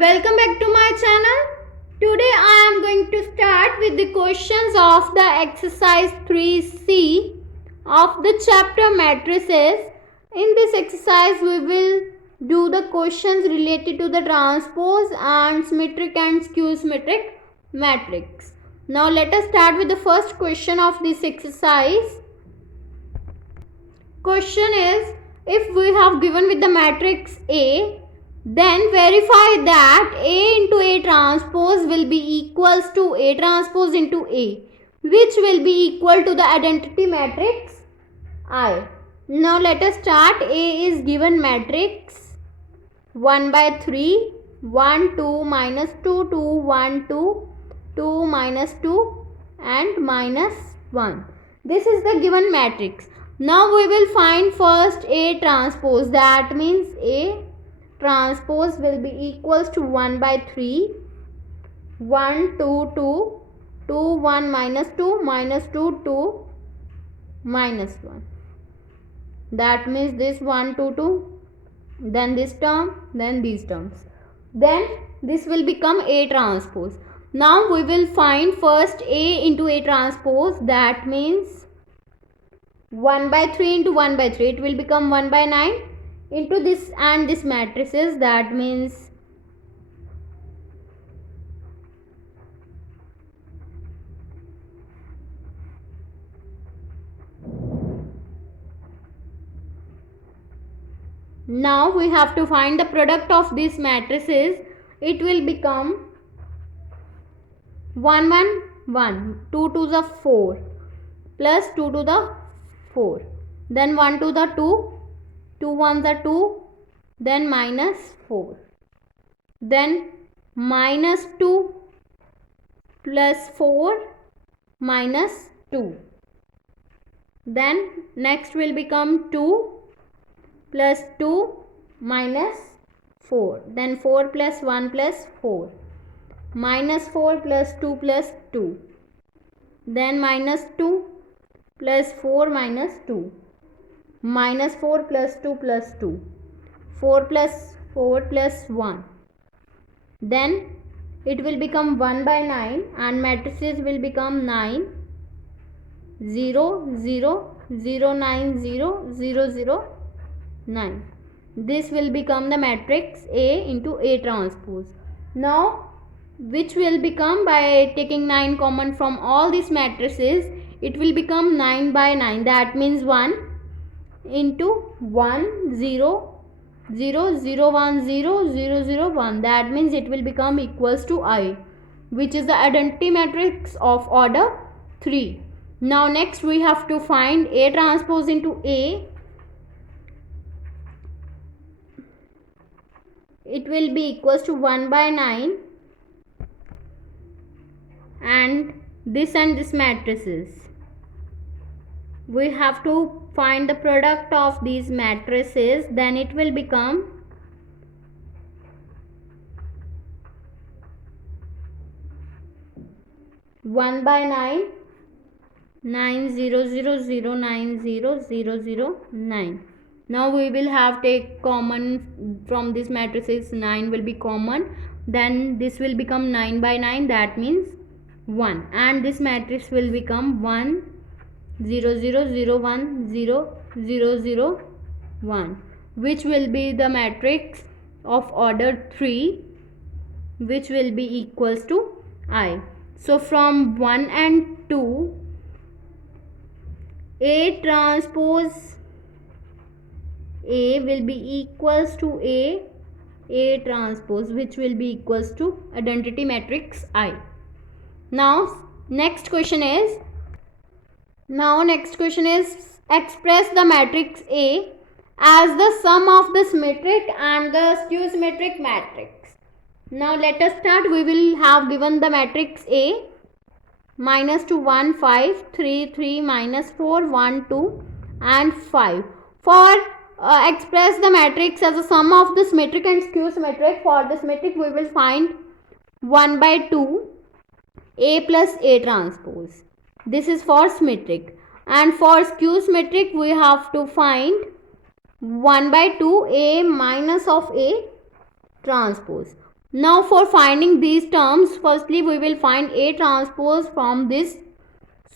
welcome back to my channel. Today I am going to start with the questions of the exercise 3C of the chapter matrices. In this exercise we will do the questions related to the transpose and symmetric and skew symmetric matrix. Now let us start with the first question of this exercise. Question is, if we have given with the matrix A, then verify that A into A transpose will be equals to A transpose into A, which will be equal to the identity matrix I. Now let us start. A is given matrix 1 by 3, 1, 2, minus 2, 2, 1, 2, 2, minus 2 and minus 1. This is the given matrix. Now we will find first A transpose. That means A transpose will be equals to 1 by 3, 1, 2, 2, 2, 1, minus 2, minus 2, 2, minus 1. That means this 1, 2, 2, then this term, then these terms. Then this will become A transpose. Now we will find first A into A transpose. That means 1 by 3 into 1 by 3. It will become 1 by 9 into this and this matrices. That means now we have to find the product of these matrices. It will become 1, 1, 1, 2 to the 4 plus 2 to the 4, then 1 to the 2, 2 1 the 2, then minus 4, then minus 2 plus 4 minus 2, then next will become 2 plus 2 minus 4, then 4 plus 1 plus 4, minus 4 plus 2 plus 2, then minus 2 plus 4 minus 2, minus 4 plus 2 plus 2, 4 plus 4 plus 1, then it will become 1 by 9 and matrices will become 9, 0, 0, 0, 9, 0, 0, 0, 9. This will become the matrix A into A transpose. Now which will become, by taking 9 common from all these matrices, it will become 9 by 9. That means 1 into 1, 0, 0, 0, 1, 0, 0, 0, 1. That means it will become equals to I, which is the identity matrix of order 3. Now next we have to find A transpose into A. It will be equals to 1 by 9 and this matrices. We have to find the product of these matrices, then it will become 1 by 9, 9, 0, 0, 0, 9, 0, 0, 0, 9. Now we will have take common from this matrices. 9 will be common, then this will become 9 by 9. That means 1, and this matrix will become 1, 0, 0, 0, 1, 0, 0, 0, 1, which will be the matrix of order 3, which will be equals to I. So from 1 and 2, A transpose A will be equals to A transpose, which will be equals to identity matrix I. Now next question is express the matrix A as the sum of the symmetric and the skew symmetric matrix. Now let us start. We will have given the matrix A minus 2, 1, 5, 3, 3, minus 4, 1, 2 and 5. For express the matrix as a sum of the symmetric and skew symmetric. For the symmetric we will find 1 by 2 A plus A transpose. This is for symmetric. And for skew symmetric we have to find 1 by 2 A minus of A transpose. Now for finding these terms, firstly we will find A transpose from this.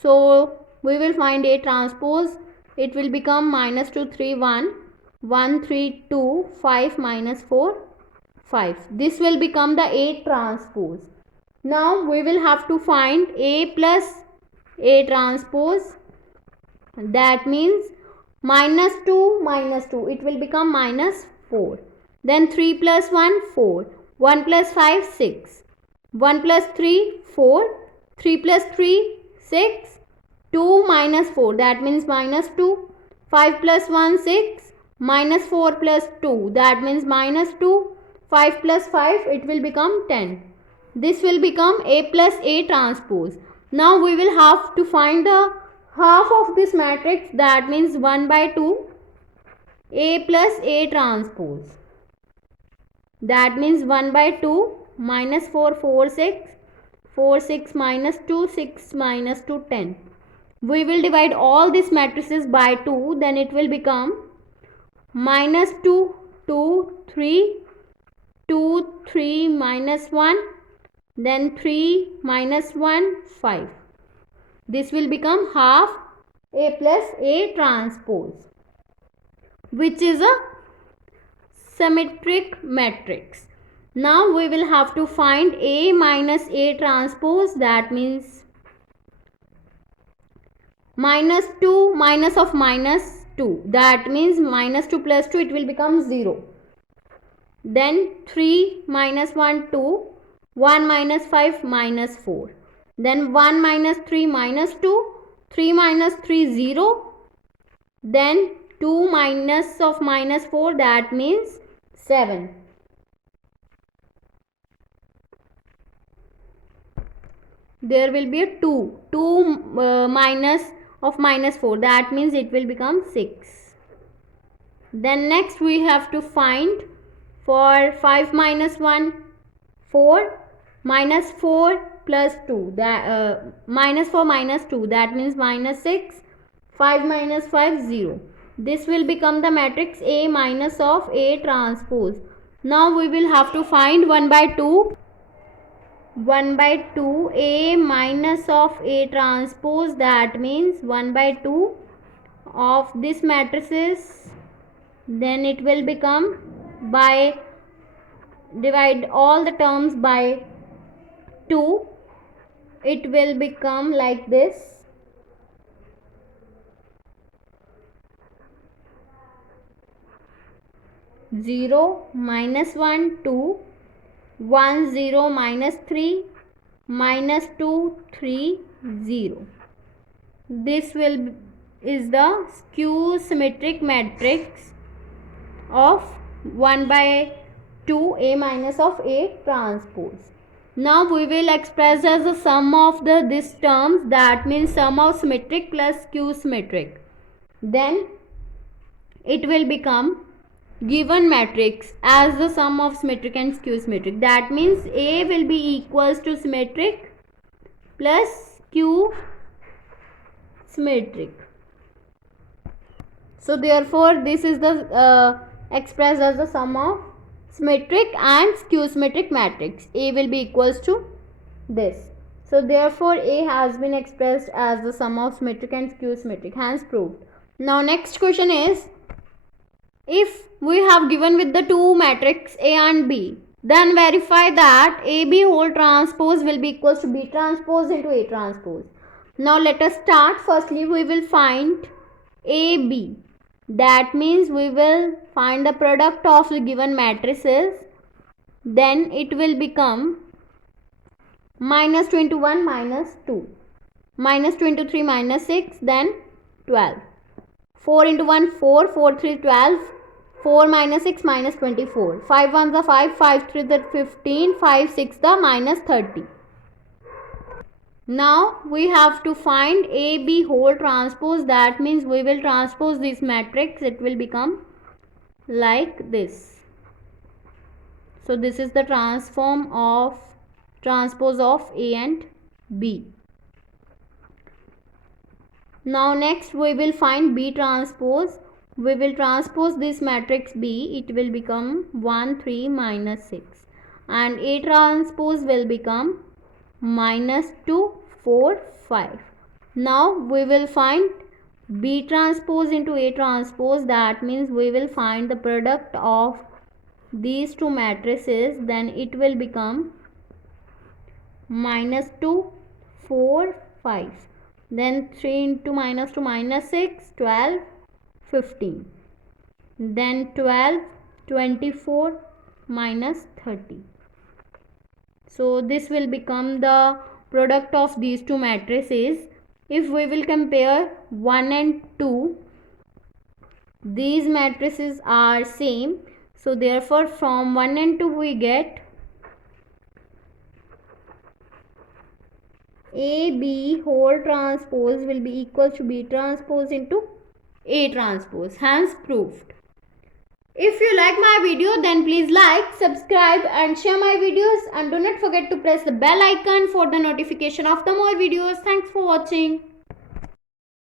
So we will find A transpose. It will become minus 2 3 1 1 3 2 5 minus 4 5. This will become the A transpose. Now we will have to find A plus A transpose. That means minus 2 it will become minus 4. Then 3 plus 1 4, 1 plus 5 6, 1 plus 3 4, 3 plus 3 6, 2 minus 4 that means minus 2, 5 plus 1 6, minus 4 plus 2 that means minus 2, 5 plus 5 it will become 10. This will become A plus A transpose. Now we will have to find the half of this matrix, that means 1 by 2 A plus A transpose. That means 1 by 2 minus 4 4 6, 4 6 minus 2 6 minus 2 10. We will divide all these matrices by 2, then it will become minus 2 2 3 2 3 minus 1, then 3 minus 1 5. This will become half A plus A transpose, which is a symmetric matrix. Now we will have to find A minus A transpose. That means minus 2 minus of minus 2. That means minus 2 plus 2 it will become 0. Then 3 minus 1 2, 1 minus 5 minus 4. Then 1 minus 3 minus 2, 3 minus 3 0. Then 2 minus of minus 4 that means 7. There will be a 2 minus of minus 4 that means it will become 6. Then next we have to find for 5 minus 1 4 minus 4 plus 2 that minus 4 minus 2 that means minus 6, 5 minus 5 0. This will become the matrix A minus of A transpose. Now we will have to find 1 by 2 A minus of A transpose. That means 1 by 2 of this matrices. Then it will become by divide all the terms by 2, it will become like this. Zero minus 1 2, 1 0 minus 3 minus 2 3 0. This is the skew symmetric matrix of 1 by 2 A minus of A transpose. Now we will express as the sum of these terms, that means sum of symmetric plus skew symmetric. Then it will become given matrix as the sum of symmetric and skew symmetric. That means A will be equals to symmetric plus skew symmetric. So therefore this is the expressed as the sum of symmetric and skew symmetric matrix. A will be equals to this. So therefore A has been expressed as the sum of symmetric and skew symmetric, hence proved. Now next question is, if we have given with the two matrix A and B, then verify that AB whole transpose will be equals to B transpose into A transpose. Now let us start. Firstly we will find AB. That means we will find the product of the given matrices. Then it will become minus 2 into 1 minus 2, minus 2 into 3 minus 6, then 12. 4 into 1 4, 4 3 12, 4 minus 6 minus 24, 5 1 the 5, 5 3 the 15, 5 6 the minus 30. Now we have to find AB whole transpose. That means we will transpose this matrix. It will become like this. So this is the transpose of A and B. Now next we will find B transpose. We will transpose this matrix B. It will become 1 3 minus 6. and A transpose will become minus 2, 4, 5. Now we will find B transpose into A transpose. That means we will find the product of these two matrices. Then it will become minus 2, 4, 5. Then 3 into minus 2, minus 6, 12, 15. Then 12, 24, minus 30. So this will become the product of these two matrices. If we will compare 1 and 2, these matrices are same. So therefore from 1 and 2 we get AB whole transpose will be equal to B transpose into A transpose. Hence proved. If you like my video, then please like, subscribe and share my videos, and do not forget to press the bell icon for the notification of the more videos. Thanks for watching.